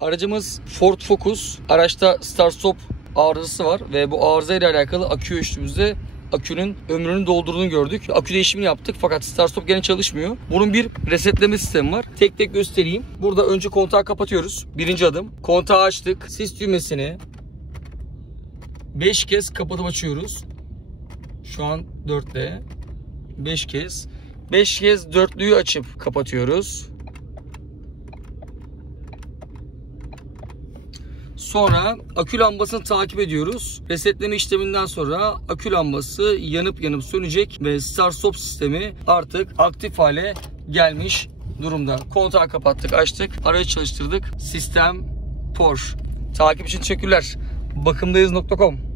Aracımız Ford Focus. Araçta start stop arızası var ve bu arıza ile alakalı akü ölçtüğümüzde akünün ömrünü doldurduğunu gördük. Akü değişimini yaptık fakat start stop gene çalışmıyor. Bunun bir resetleme sistemi var. Tek tek göstereyim. Burada önce kontağı kapatıyoruz. Birinci adım. Kontağı açtık. Sis düğmesini 5 kez kapatıp açıyoruz. Şu an 4'te. 5 kez. 5 kez dörtlüyü açıp kapatıyoruz. Sonra akü lambasını takip ediyoruz. Resetleme işleminden sonra akü lambası yanıp sönecek ve start stop sistemi artık aktif hale gelmiş durumda. Kontağı kapattık, açtık, aracı çalıştırdık. Sistem Porsche. Takip için teşekkürler. Bakımdayız.com